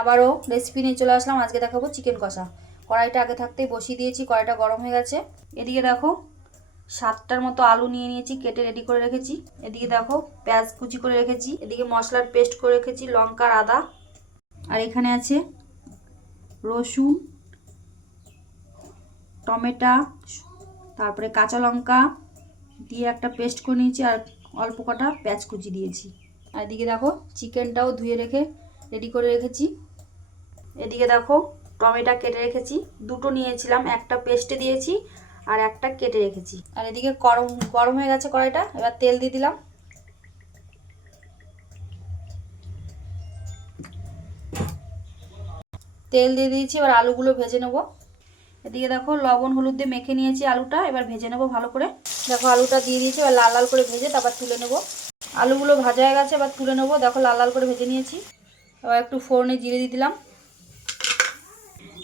আবারও রেসিপি নিয়ে চলে আসলাম। আজকে দেখাবো চিকেন কষা। কড়াইটা আগে থাকতেই বসিয়ে দিয়েছি, কড়াইটা গরম হয়ে গেছে। এদিকে দেখো 7টার মতো আলু নিয়ে নিয়েছি, কেটে রেডি করে রেখেছি। এদিকে দেখো পেঁয়াজ কুচি করে রেখেছি। এদিকে মশলার পেস্ট করে রেখেছি, লঙ্কা আদা। আর এখানে আছে রসুন, টমেটো, তারপরে কাঁচা লঙ্কা দিয়ে একটা পেস্ট করে নিয়েছি, আর অল্প কটা পেঁয়াজ কুচি দিয়েছি। আর এদিকে দেখো চিকেনটাও ধুয়ে রেখে রেডি করে রেখেছি। এদিকে দেখো টমেটো কেটে রেখেছি, দুটো নিয়েছিলাম, একটা পেস্টে দিয়েছি আর একটা কেটে রেখেছি। আর এদিকে গরম গরম হয়ে গেছে কড়াইটা, এবার তেল দিয়ে দিলাম। তেল দিয়ে দিয়েছি, এবার আলুগুলো ভেজে নেবো। এদিকে দেখো লবণ হলুদ দিয়ে মেখে নিয়েছি আলুটা, এবার ভেজে নেবো ভালো করে। দেখো আলুটা দিয়ে দিয়েছি, এবার লাল লাল করে ভেজে তারপর তুলে নেবো। আলুগুলো ভাজা হয়ে গেছে, এবার তুলে নেবো। দেখো লাল লাল করে ভেজে নিয়েছি। এবার একটু ফোড়নে জিরে দিয়ে দিলাম।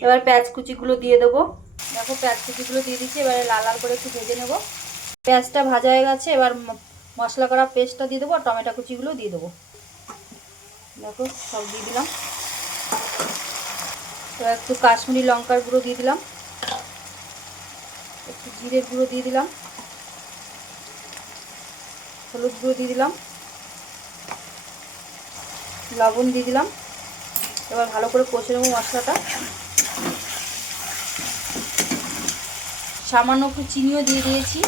এবার পেঁয়াজ কুচিগুলো দিয়ে দেবো। দেখো পেঁয়াজ কুচিগুলো দিয়ে দিচ্ছি, এবারে লাল লাল করে একটু ভেজে নেবো। পেঁয়াজটা ভাজা হয়ে গেছে, এবার মশলা করা পেস্টটা দিয়ে দেবো আর টমেটো কুচিগুলো দিয়ে দেবো। দেখো সব দিয়ে দিলাম। এবার একটু কাশ্মীরি লঙ্কার গুঁড়ো দিয়ে দিলাম, একটু জিরের গুঁড়ো দিয়ে দিলাম, হলুদ গুঁড়ো দিয়ে দিলাম, লবণ দিয়ে দিলাম। এবার ভালো করে কষে নেবো মশলাটা। সামান্য একটু চিনিও দিয়ে দিয়েছি।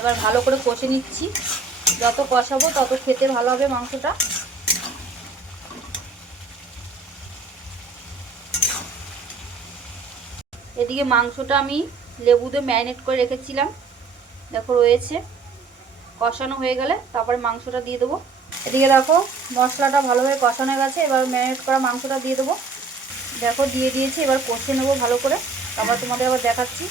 এবার ভালো করে কষে নিচ্ছি। যত কষাবো তত খেতে ভালো হবে মাংসটা। এদিকে মাংসটা আমি লেবু দিয়ে ম্যারিনেট করে রেখেছিলাম, দেখো রয়েছে। কষানো হয়ে গেলে তারপরে মাংসটা দিয়ে দেবো। এদিকে দেখো মশলাটা ভালোভাবে কষানো হয়ে গেছে, এবার ম্যারিনেট করা মাংসটা দিয়ে দেবো। দেখো দিয়ে দিয়েছি, এবার কষে নেবো ভালো করে, তারপর তোমাদের আবার দেখাচ্ছি।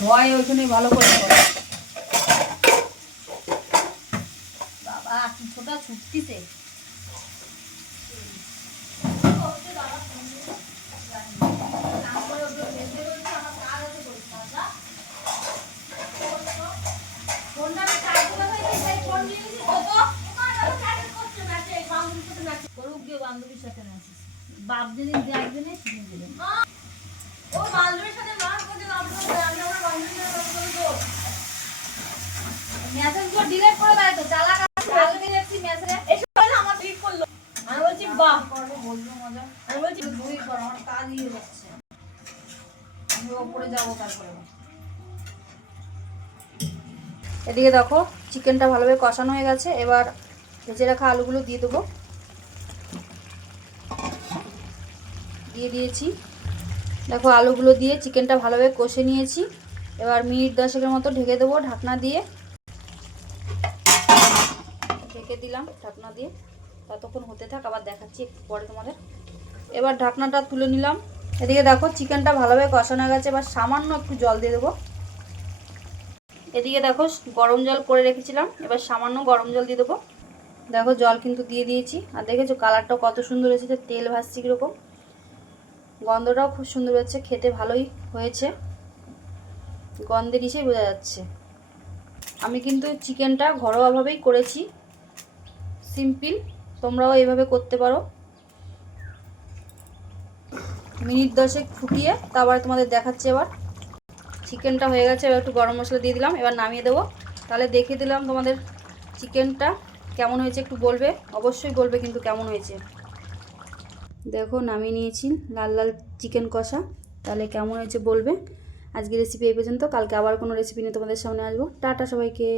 ধোয়াই ওইখানে ভালো করে বাবা কি ছোটা ছুটতিছে। বান্ধবীর সাথে বাপ যেদিন দেখবে না সেদিন দেবেন। ও বান্ধবীর সাথে মেসেজ গুলো ডিলিট করে দেয় তো চালাক। কালকে দেখছি মেসেজ এসব হলো আমার ডিলিট করলো। আমি বলছি বাহ করবে বলবো মজা। আমি বলছি দুই কর, আমার কাজ হয়ে যাচ্ছে, আমি উপরে যাব তারপরে। এদিকে দেখো চিকেনটা ভালোভাবে কষানো হয়ে গেছে, এবার ভেজে রাখা আলুগুলো দিয়ে দেবো। দিয়ে দিয়েছি। দেখো আলুগুলো দিয়ে চিকেনটা ভালোভাবে কষে নিয়েছি। এবার মিনিট 10 মতো ঢেকে দেবো ঢাকনা দিয়ে। ঢেকে দিলাম ঢাকনা দিয়ে, ততক্ষণ হতে থাক, আবার দেখাচ্ছি একটু পরে তোমাদের। এবার ঢাকনাটা তুলে নিলাম। এদিকে দেখো চিকেনটা ভালোভাবে কষানো হয়ে গেছে, এবার সামান্য একটু জল দিয়ে দেবো। এদিকে দেখো গরম জল করে রেখেছিলাম, এবার সামান্য গরম জল দিয়ে দেবো। দেখো জল কিন্তু দিয়ে দিয়েছি, আর দেখেছো কালারটাও কত সুন্দর এসেছে, তেল ভাসছে কীরকম, গন্ধটাও খুব সুন্দর হচ্ছে, খেতে ভালোই হয়েছে, গন্ধের ইসেই বোঝা যাচ্ছে। আমি কিন্তু চিকেনটা ঘরোয়াভাবেই করেছি, সিম্পল, তোমরাও এইভাবে করতে পারো। মিনিট 10 ফুটিয়ে তারপরে তোমাদের দেখাচ্ছি। এবার চিকেনটা হয়ে গেছে, এবার একটু গরম মশলা দিয়ে দিলাম, এবার নামিয়ে দেবো। তাহলে দেখিয়ে দিলাম তোমাদের চিকেনটা কেমন হয়েছে, একটু বলবে, অবশ্যই বলবে কিন্তু কেমন হয়েছে। দেখো নামিয়ে নিয়েছি লাল লাল চিকেন কষা, তাহলে কেমন হয়েছে বলবে। আজকের রেসিপি এই পর্যন্ত, কালকে আবার কোনো রেসিপি নিয়ে তোমাদের সামনে আসবো। টাটা সবাইকে।